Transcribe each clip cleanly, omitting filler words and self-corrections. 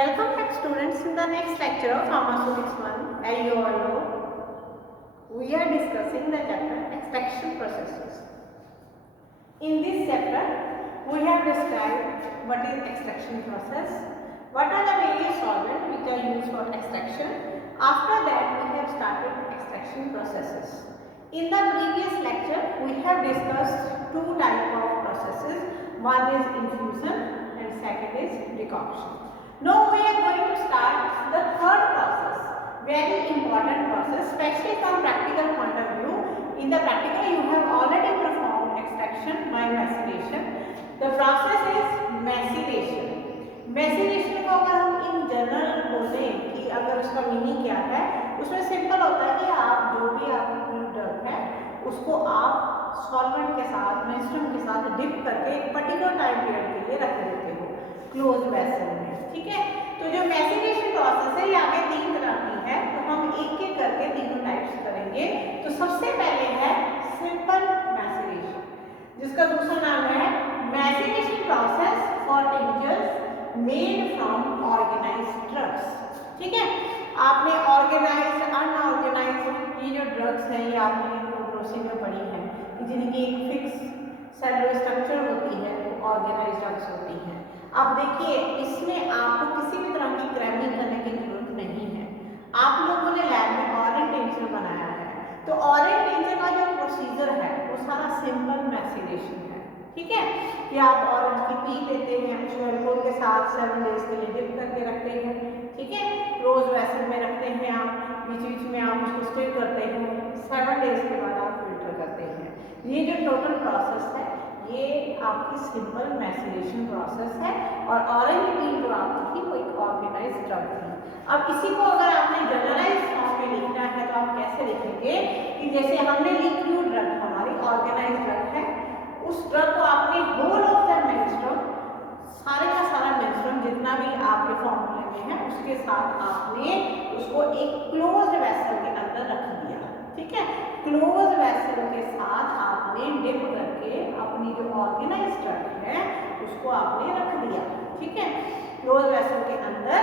Welcome back students in the next lecture of Pharmaceutics 1. As you all know, we are discussing the chapter extraction processes. In this chapter, we have described what is extraction process, what are the various solvents which are used for extraction. After that, we have started extraction processes. In the previous lecture, we have discussed two types of processes. One is infusion and second is decoction. Now we are going to start the third process, very important process, especially from practical point of view. In the practical, you have already performed extraction by maceration. The process is maceration. Maceration को अगर हम in general बोलते हैं कि अगर उसका meaning क्या है, उसमें सिंपल होता है कि आप जो भी आपकी ड्रग है उसको आप सॉल्वेंट के साथ, मेडिसिन के साथ डिप करके एक पर्टिकुलर टाइम पीरियड के लिए रख देते हो क्लोज वेसल में। ठीक है, तो जो मैसेरेशन प्रोसेस है ये आगे तीन तरह की है, तो हम एक एक करके तीनों टाइप्स करेंगे। तो सबसे पहले है सिंपल मैसेरेशन, जिसका दूसरा नाम है maceration process for tinctures made from organised drugs. ठीक है, आपने ऑर्गेनाइज्ड, अनऑर्गेनाइज्ड ये जो ड्रग्स हैं ये आपने प्रोसीजर पढ़ी है कि जिनकी एक फिक्स सेलुलर स्ट्रक्चर होती है, ऑर्गेनाइज्ड ड्रग्स होती हैं। अब देखिए, इसमें आपको किसी भी तरह की क्रैमिंग करने की जरूरत नहीं है। आप लोगों ने लैब में ऑरेंज टिंचर बनाया है, तो ऑरेंज टिंचर का जो प्रोसीजर है वो सारा सिंपल मैसेरेशन है। ठीक है, कि आप ऑरेंज की पी लेते हैं, उसको अल्कोहल के साथ 7 डेज के लिए डिप करके रखते हैं। ठीक है, रोज वेसल में रखते हैं आप, बीच बीच में आप उसको स्टिर करते हैं, 7 डेज के बाद आप फिल्टर करते हैं। ये जो टोटल प्रोसेस है ये आपकी सिंपल मैसेरेशन प्रोसेस है। और ऑरेंज टी जो आपकी थी वो एक ऑर्गेनाइज्ड ड्रग थी। अब इसी को अगर आपने जनरलाइज फॉर्म में लिखना है तो आप कैसे लिखेंगे कि जैसे हमने लिक्विड ड्रग, हमारी ऑर्गेनाइज्ड ड्रग है, उस ड्रग को आपने होल ऑफ द मेंस्ट्रुम, सारे का सारा मेंस्ट्रुम जितना भी आपके फॉर्मूले में है उसके साथ आपने उसको एक क्लोज्ड वेसल के अंदर रख दिया। ठीक है, क्लोज वेसल के साथ आपने डिप करके अपनी जो ऑर्गेनाइज्ड ड्रग है उसको आपने रख दिया। ठीक है, क्लोज वेसल के अंदर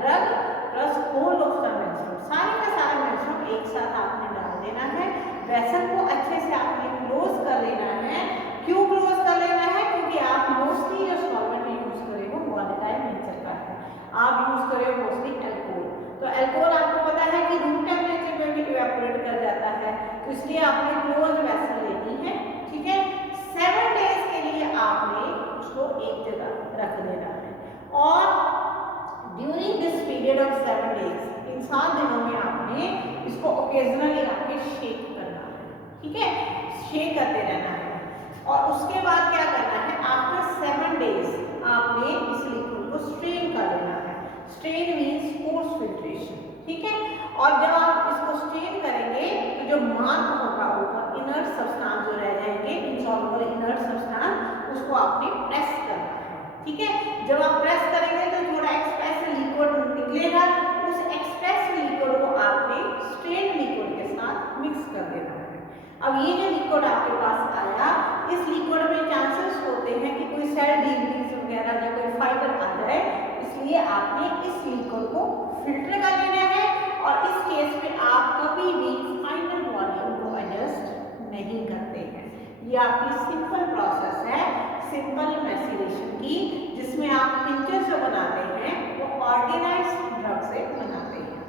drug plus whole of the menstruum, सारे का सारा मेंस्ट्रुम एक साथ आपने डाल देना है। वेसल को अच्छे से आपने क्लोज कर लेना है। क्यों क्लोज कर लेना है? क्योंकि आप मोस्टली जो सॉल्वेंट यूज करें वो वोलेटाइल नेचर का है। आप यूज करें मोस्टली अल्कोहल, तो अल्कोहल आपको पता है कि रूम टेम्परेचर में भी इवेपोरेट कर जाता है, तो इसलिए आपने क्लोज वेसल लेनी है। ठीक है, 7 डेज के लिए आपने उसको एक जगह रख देना है और during this period of 7 days, इन 7 दिनों में आपने इसको ओकेजनली आपके शेक करना है। ठीक है, शेक करते रहना है। और उसके बाद क्या करना है, आफ्टर 7 डेज आपने इस लिक्विड को स्ट्रेन कर लेना है। Strain means force filtration. ठीक है, और जब आप इसको स्ट्रेन करेंगे तो जो मार्क होगा ऊपर इनर्ट सब्सटेंस जो रह जाएंगे, इनसॉल्युबल इनर्ट सब्सटेंस, उसको आपने प्रेस करना है। ठीक है, जब आप प्रेस करेंगे तो थोड़ा एक्सप्रेस लिक्विड निकलेगा, उस एक्सप्रेस लिक्विड को आपने स्ट्रेन लिक्विड के साथ मिक्स कर देना है। अब ये जो लिक्विड आपके पास आया, इस लिक्विड में चांसेस होते हैं कि कोई सेल डिवीज वगैरह या कोई फाइबर आ जाए, इसलिए आपने इस लिक्विड को फिल्टर कर लेना है। और इस केस में आप कभी भी फाइनल वॉल्यूम को एडजस्ट नहीं करते हैं। ये आपकी सिंपल प्रोसेस है सिंपल मैसेरेशन की, जिसमें आप टिंचर जो बनाते हैं वो ऑर्गेनाइज्ड ड्रग से बनाते हैं।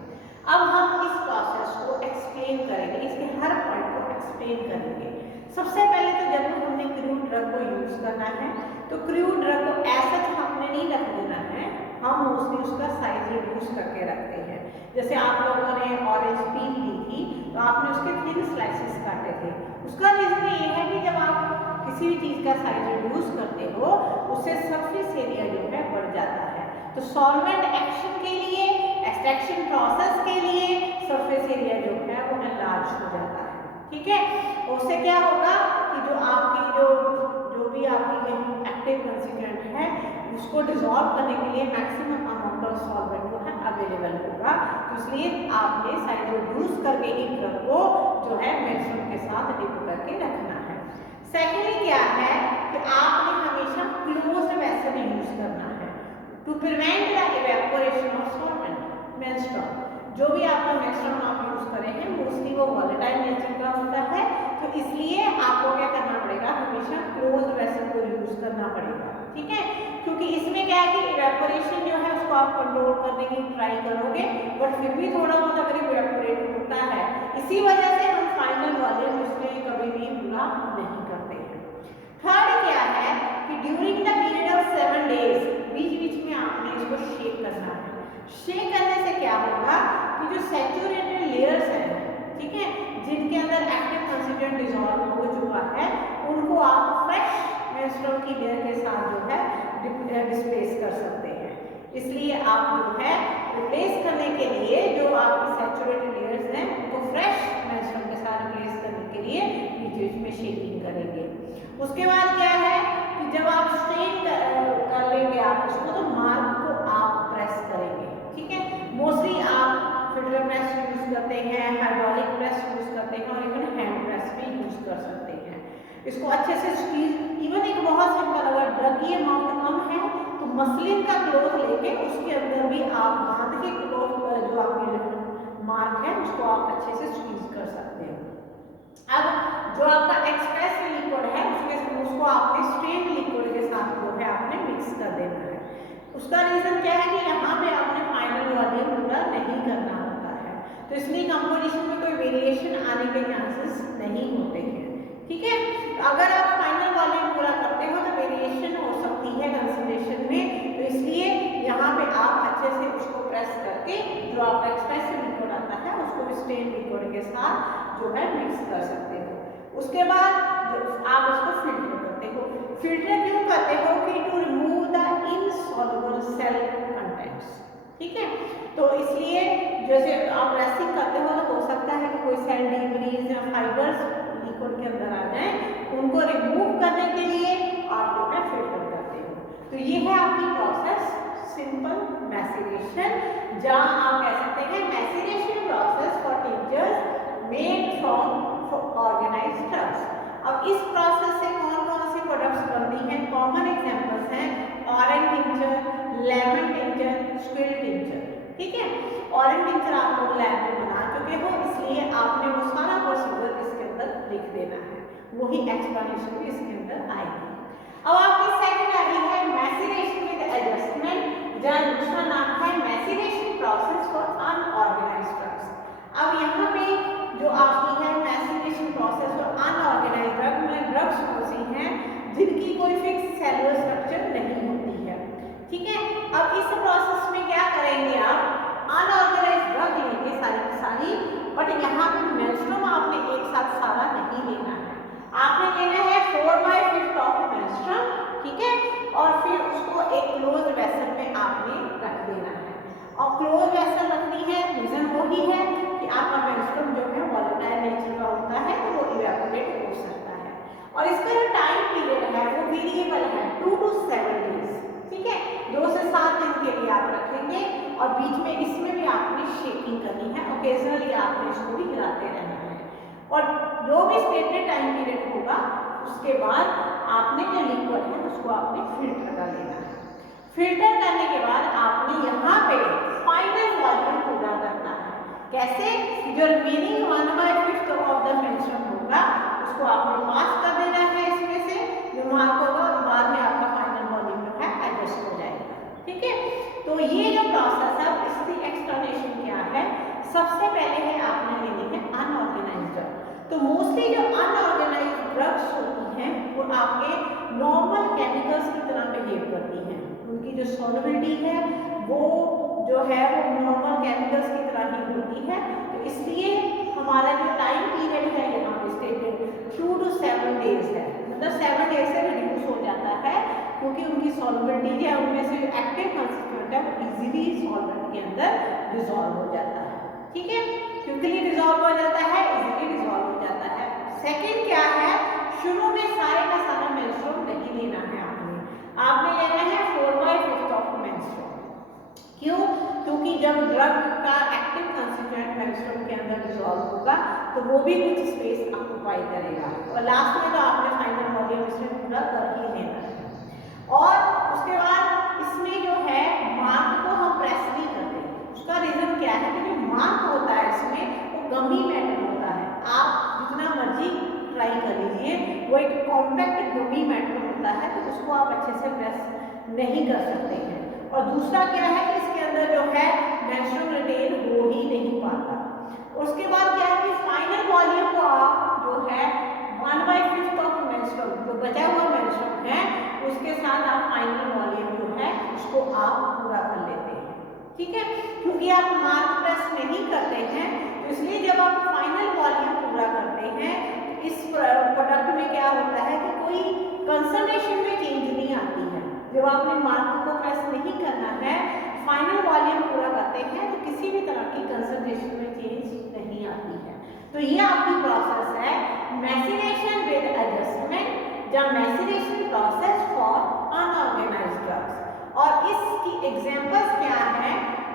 अब हम इस प्रोसेस को एक्सप्लेन करेंगे, इसके हर पॉइंट को एक्सप्लेन करेंगे। सबसे पहले तो जब हमने क्रूड ड्रग को यूज करना है तो क्रूड ड्रग को ऐसा हमने नहीं रख देना है, हम मोस्टली उसका साइज रिड्यूस करके रखते हैं। जैसे आप लोगों ने ऑरेंज पील ली थी तो आपने उसके थिन स्लाइसेस काटे थे। उसका रीजन ये है कि जब आप किसी भी चीज़ का साइज रिड्यूस करते हो उससे सरफेस एरिया जो है बढ़ जाता है। तो सॉल्वेंट एक्शन के लिए, एक्सट्रैक्शन प्रोसेस के लिए सरफेस एरिया जो है वो एनलार्ज हो जाता है। ठीक है, उससे क्या होगा कि जो आपकी जो भी आपकी एक्टिव कंस्टिट्यूएंट है उसको डिसॉल्व करने के लिए मैक्सिमम अमाउंट ऑफ सॉल्वेंट जो है अवेलेबल होगा। तो इसलिए आपने साइज रिड्यूस करके ही ड्रग को जो है मेडिसिन के साथ डिप करके रखना है। सेकेंडली क्या है कि आपने हमेशा क्लोज्ड वेसल यूज करना है। To prevent the evaporation of solvent menstruum. जो भी आपका मेंस्ट्रुम आप यूज करेंगे मोस्टली वो वॉलेटाइल नेचर का होता है, तो इसलिए आपको क्या करना पड़ेगा, हमेशा क्लोज्ड वेसल को यूज करना पड़ेगा, ठीक है। क्योंकि इसमें क्या है कि इवेपोरेशन जो है उसको आप कंट्रोल करने की ट्राई करोगे, बट फिर भी थोड़ा बहुत अगर इवेपोरेट होता है, इसी वजह से हम फाइनल वॉल्यूम इसमें कभी भी पूरा नहीं करते हैं। थर्ड क्या है कि during the period of 7 days बीच बीच में आपने इसको शेक करना है। शेक करने से क्या होगा कि जो सैचुरेटेड लेयर्स हैं, ठीक है, जिनके अंदर एक्टिव कंस्टिट्यूएंट डिसॉल्व हो चुका है, उनको आप फ्रेश मेंस्ट्रुम की लेयर के साथ जो है डिस्प्लेस कर सकते हैं। इसलिए आप जो है रिप्लेस करने के लिए जो आपकी सैचुरेटेड लेयर्स हैं उनको फ्रेश मेंस्ट्रुम के साथ रिप्लेस करने के लिए बीच बीच में शेकिंग करेंगे। उसके बाद क्या है कि जब आप स्ट्रेन कर लेंगे आप उसको, तो मार्क को आप प्रेस करेंगे, ठीक है। मोस्टली आप फिल्टर प्रेस यूज करते हैं, हाइड्रोलिक प्रेस यूज करते हैं और इवन हैंड प्रेस भी यूज कर सकते हैं। इसको अच्छे से स्क्वीज, इवन एक बहुत सिंपल, अगर ड्रग की अमाउंट कम है तो मसलिन का क्लॉथ लेके उसके अंदर भी आप बांध के क्लॉथ जो आपकी मार्क है उसको आप अच्छे से स्क्वीज कर सकते हैं। अब जो आपका एक्सप्रेस लिक्विड है उसको आपने स्ट्रेन लिक्विड के साथ जो है आपने मिक्स कर देना है। उसका रीजन क्या है कि यहाँ पे आपने फाइनल वॉल्यूम पूरा नहीं करना होता है, तो इसलिए कंपोजिशन में कोई वेरिएशन आने के चांसेस नहीं होते हैं, ठीक है। अगर आप फाइनल वॉल्यूम पूरा करते हो तो वेरिएशन हो सकती है कंसंट्रेशन में, तो इसलिए यहाँ पे आप अच्छे से उसको प्रेस करके जो आपका एक्सप्रेसिव लिक्विड आता है उसको स्ट्रेन लिक्विड के साथ जो है मिक्स कर सकते हो। उसके बाद आप उसको फिल्टर करते हो। फिल्टर क्यों करते हो कि to remove the insoluble cell contents, ठीक है। तो इसलिए जैसे आप प्रेसिंग करते हो तो हो सकता है कि कोई सेल डिब्रीज या फाइबर्स लिक्विड के अंदर आ जाए, उनको रिमूव करने के लिए आप जो है फिल्टर करते हो। तो ये है आपकी प्रोसेस सिंपल मैसेरेशन, जहां आप कह सकते हैं maceration process for tinctures made from organised drugs. अब इस प्रोसेस से कौन कौन सी प्रोडक्ट्स बनती हैं, कॉमन एग्जांपल्स हैं orange tincture, lemon tincture, squill tincture, ठीक है। ऑरेंज टिंचर आप लोग लैब में बना चुके हो, इसलिए आपने वो सारा प्रोसीजर इसके अंदर लिख देना है, वही एक्सप्लेनेशन भी इसके अंदर आएगी। अब आपकी सेकंड आ रही है मैसेरेशन विद एडजस्टमेंट, जहाँ दूसरा नाम है maceration process for unorganised drugs. अब यहाँ पे जो आपकी है maceration process for unorganised drug में ड्रग्स कौन सी हैं जिनकी कोई फिक्स सेलुलर स्ट्रक्चर नहीं होती है, ठीक है। अब इस प्रोसेस में क्या करेंगे, आप अनऑर्गेनाइज्ड ड्रग लेंगे सारी की सारी, बट यहाँ पे मेंस्ट्रुम आपने एक साथ सारा नहीं लेना है, आपने लेना है 4/5 ऑफ मेंस्ट्रुम, ठीक है। और फिर उसको एक क्लोज वेसल में आपने रख देना है, और क्लोज वेसल रखनी है रीजन वही है कि आपका मेंस्ट्रुम जो है वॉलेटाइल नेचर का होता है, तो वो इवेपोरेट हो सकता है। और इसका जो टाइम पीरियड है वो वेरिएबल है 2 to 7 डेज, ठीक है। 2 से 7 दिन के लिए आप रखेंगे, और बीच में इसमें भी आपने शेकिंग करनी है, ओकेजनली आपने इसको भी हिलाते रहना है। और जो भी स्टेटेड टाइम पीरियड होगा उसके बाद आपने जो लिक्विड है उसको आपने फिल्टर कर लेना है। फिल्टर करने के बाद आपने यहाँ पे फाइनल वॉल्यूम पूरा करना है। कैसे, जो रिमेनिंग 1/5 ऑफ द मेंस्ट्रुम होगा उसको आपने पास कर देना है इसमें से, जो मार्क होगा, और बाद में आपका फाइनल वॉल्यूम जो है एडजस्ट हो जाएगा, ठीक है। तो ये जो प्रोसेस है इसकी एक्सप्लेनेशन क्या है, सबसे पहले है आपने लेनी है अनऑर्गेनाइज्ड ड्रग। तो मोस्टली जो अनऑर्गेनाइज्ड ड्रग्स होती हैं वो आपके नॉर्मल केमिकल्स की तरह बिहेव करती हैं, उनकी जो सॉल्युबिलिटी है वो जो है वो नॉर्मल केमिकल्स की तरह ही होती है। तो इसलिए हमारा जो टाइम पीरियड है यहाँ पे स्टेटेड 2 to 7 डेज है, मतलब 7 डेज से रिड्यूस हो जाता है, क्योंकि उनकी सॉल्युबिलिटी है, उनमें से जो एक्टिव कंस्टिट्यूएंट है वो इजीली सॉल्वेंट के अंदर डिसॉल्व हो जाता है, ठीक है। क्विकली डिसॉल्व हो जाता है, इजीली डिसॉल्व हो जाता है। सेकंड क्या है, शुरू में सारे का सारा मेंस्ट्रुम नहीं लेना है, आपने लेना है 4/5 ऑफ मेंस्ट्रुम। क्यों, क्योंकि जब ड्रग का एक्टिव कंस्टिट्यूएंट मेंस्ट्रुम के अंदर डिसॉल्व होगा तो वो भी कुछ स्पेस ऑक्यूपाई करेगा, और लास्ट में तो आपने फाइनल वॉल्यूम इसमें पूरा कर ही लेना है। और उसके बाद इसमें जो है उसको आप अच्छे से प्रेस नहीं कर सकते हैं। और दूसरा क्या है कि इसके अंदर जो है मेंस्ट्रुअल रिटेन हो ही नहीं पाता। उसके बाद क्या है कि फाइनल वॉल्यूम को आप जो है 1/5 ऑफ मेंस्ट्रुअल, जो बचा हुआ मेंस्ट्रुअल है उसके साथ आप फाइनल वॉल्यूम जो है उसको आप पूरा कर लेते हैं। ठीक है, क्योंकि आप मार्क प्रेस नहीं करते हैं तो इसलिए जब आप फाइनल वॉल्यूम पूरा करते हैं इस प्रोडक्ट में क्या होता है कि कोई कंसंट्रेशन में चेंज नहीं आती है। जब आपने मार्क को प्रेस नहीं करना है, फाइनल वॉल्यूम पूरा करते हैं तो किसी भी तरह की कंसंट्रेशन में चेंज नहीं आती है। तो ये आपकी प्रोसेस है मैसिनेशन विद एडजस्टमेंट या मैसिनेशन प्रोसेस फॉर अनऑर्गेनाइज्ड ड्रग्स। और इसकी एग्जांपल्स क्या है?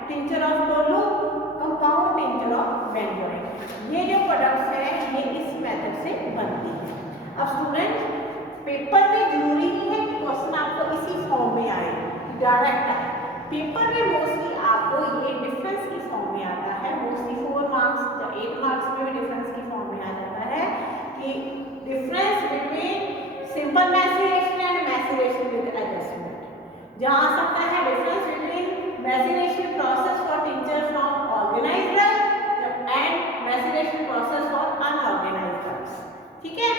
Tincture of tolu, compound tincture of benzoin. ये जो प्रोडक्ट्स है ये इस मेथड से बनती है। अब स्टूडेंट पेपर में जरूरी नहीं है कि क्वेश्चन आपको इसी फॉर्म में आए डायरेक्ट आए। पेपर में मोस्टली आपको ये डिफरेंस की फॉर्म में आता है। मोस्टली 4 मार्क्स या 8 मार्क्स में भी डिफरेंस की फॉर्म में आ जाता है कि difference between simple maceration and maceration with adjustment. जहां आ सकता है difference between maceration process for tincture from organised drug and maceration process for unorganised drugs. ठीक है,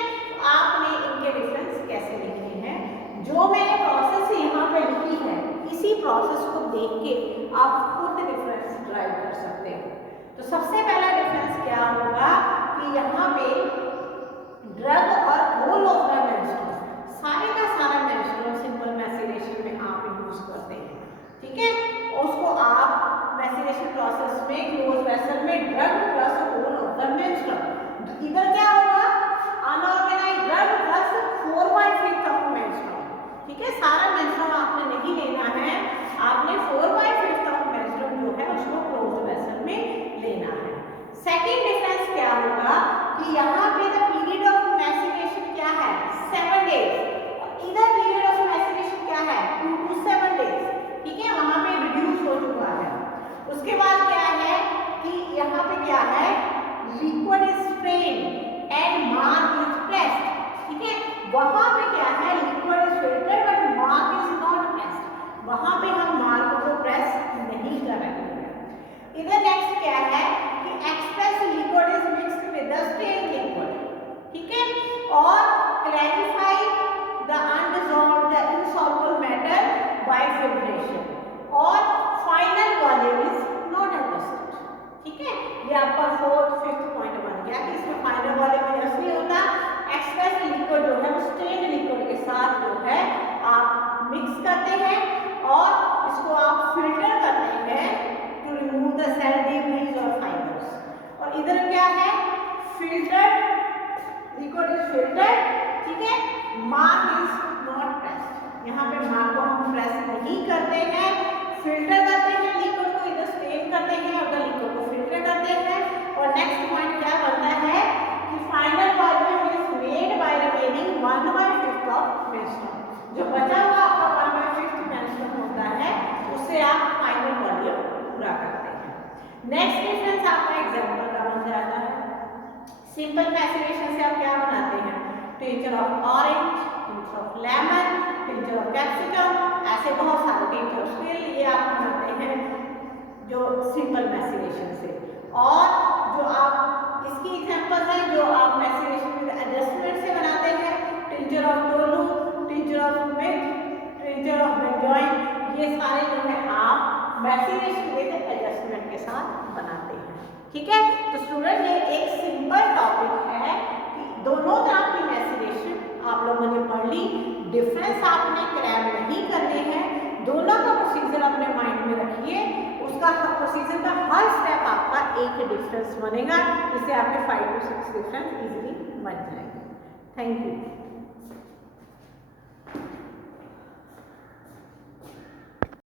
आपने इनके डिफरेंस कैसे लिखे हैं? जो मैंने प्रोसेस यहाँ पे लिखी है इसी प्रोसेस को देख के आप खुद डिफरेंस ड्राइव कर सकते हो। तो सबसे पहला डिफरेंस क्या होगा कि यहाँ पे ड्रग और होल ऑफ द मेंस्ट्रुअल, सारे का सारा मेंस्ट्रुअल सिंपल मैसिनेशन में आप यूज करते हैं। ठीक है, उसको आप मैसिनेशन प्रोसेस में क्लोज वेसल में drug plus whole of the menstrual. इधर क्या होगा? Unorganised drug plus 4/5 of menstrual. ठीक है, सारा मेंस्ट्रुअल आपने नहीं लेना है, आपने 4/5 ऑफ मेंस्ट्रुअल जो है उसको क्लोज वेसल में लेना है। सेकंड डिफरेंस क्या होगा कि यहाँ पे द पीरियड ऑफ मैसिनेशन क्या है? 7 डेज। इधर पीरियड ऑफ मैसिनेशन क्या है? 2 to 7 डेज। ठीक है, वहां पे रिड्यूस हो चुका है। उसके बाद क्या है कि यहाँ पे क्या है? Liquid is strain and mark is pressed. ठीक है, वहां पे क्या है? Liquid is filtered but mark is not pressed. वहां पे हम मार्क को प्रेस नहीं कर रहे हैं। इधर नेक्स्ट क्या है कि express liquid is mixed with the strain liquid. ठीक है, और clarify the undissolved the insoluble matter by filtration और final volume is not adjusted. ठीक है, ये आपका 4th 5th पॉइंट बन गया कि इसमें फाइनल वॉल्यूम एडजस्ट नहीं होता। एक्सप्रेस लिक्विड जो है वो स्ट्रेन लिक्विड के साथ जो है आप मिक्स करते हैं और इसको आप फिल्टर करते हैं to remove the cell debris और फाइबर्स। और इधर क्या है? Filtered liquid is filtered. ठीक है, मार्क इज नॉट प्रेस्ड। यहाँ पे मार्क को हम प्रेस नहीं करते हैं, फिल्टर करते हैं लिक्विड को, इधर स्ट्रेन करते हैं और लिक्विड को फिल्टर करते हैं। और नेक्स्ट पॉइंट क्या बनता है कि final volume is made by remaining 1/5 of menstrual. जो बचा हुआ आपका 1/5 मेंस्ट्रुअल होता है उससे आप फाइनल वॉल्यूम पूरा करते हैं। नेक्स्ट डिफरेंस आपका एग्जांपल का बन जाता है। सिंपल मैसिनेशन से आप क्या बनाते हैं? Tincture of orange, tincture of lemon, tincture of capsicum, ऐसे बहुत सारे टिंचर्स के लिए आप बनाते हैं जो सिंपल मैसिनेशन से। और जो आप इसकी एग्जांपल्स हैं जो आप मैसिनेशन विद एडजस्टमेंट से बनाते हैं, tincture of tolu, tincture of milk, tincture of benzoin, ये सारे जो है आप मैसिनेशन विद एडजस्टमेंट के साथ बनाते हैं। ठीक है, तो स्टूडेंट ये एक सिंपल टॉपिक है कि दोनों तरह की मैसिनेशन आप लोगों ने पढ़ ली। डिफरेंस आपने क्रैम नहीं करने हैं, दोनों का प्रोसीजर अपने माइंड में रखिए। उसका प्रोसीजर का हर स्टेप आपका एक डिफरेंस बनेगा, जिससे आपके 5 to 6 डिफरेंस इजीली बन जाएंगे। Thank you.